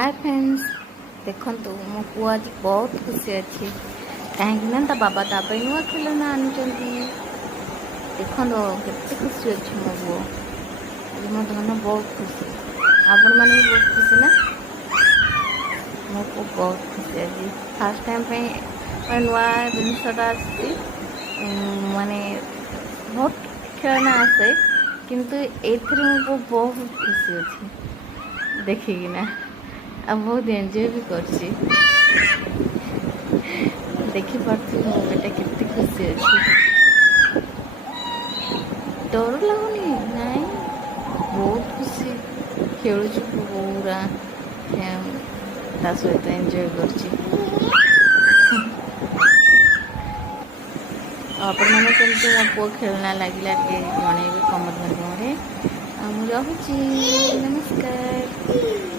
Hi friends देखो मो पु आज बहुत खुशी अच्छी कहीं ता बाबा ताप नुआ खेलना आनुंट देखो केते खुशी अच्छी मो पु आज मो धन बहुत खुशी आपण मैंने भी बहुत खुशी ना मो पु बहुत खुशी आज फास्ट टाइम नुआ जिनसटा माने बहुत खेलना आसे किंतु एथरे मो बहुत खुशी अच्छी देखिकिना आ बहुत एंजॉय भी करछि देखि पारथि मो बेटा केते खुशी अछि डर लागुनी नाई बहुत खुशी खेलुछु पूरा ता सहित एंजॉय करछि आपण माने केमती मो पो खेलना लागिला के जणेबे कमेंट माध्यम रे आ मु रहूछि नमस्कार।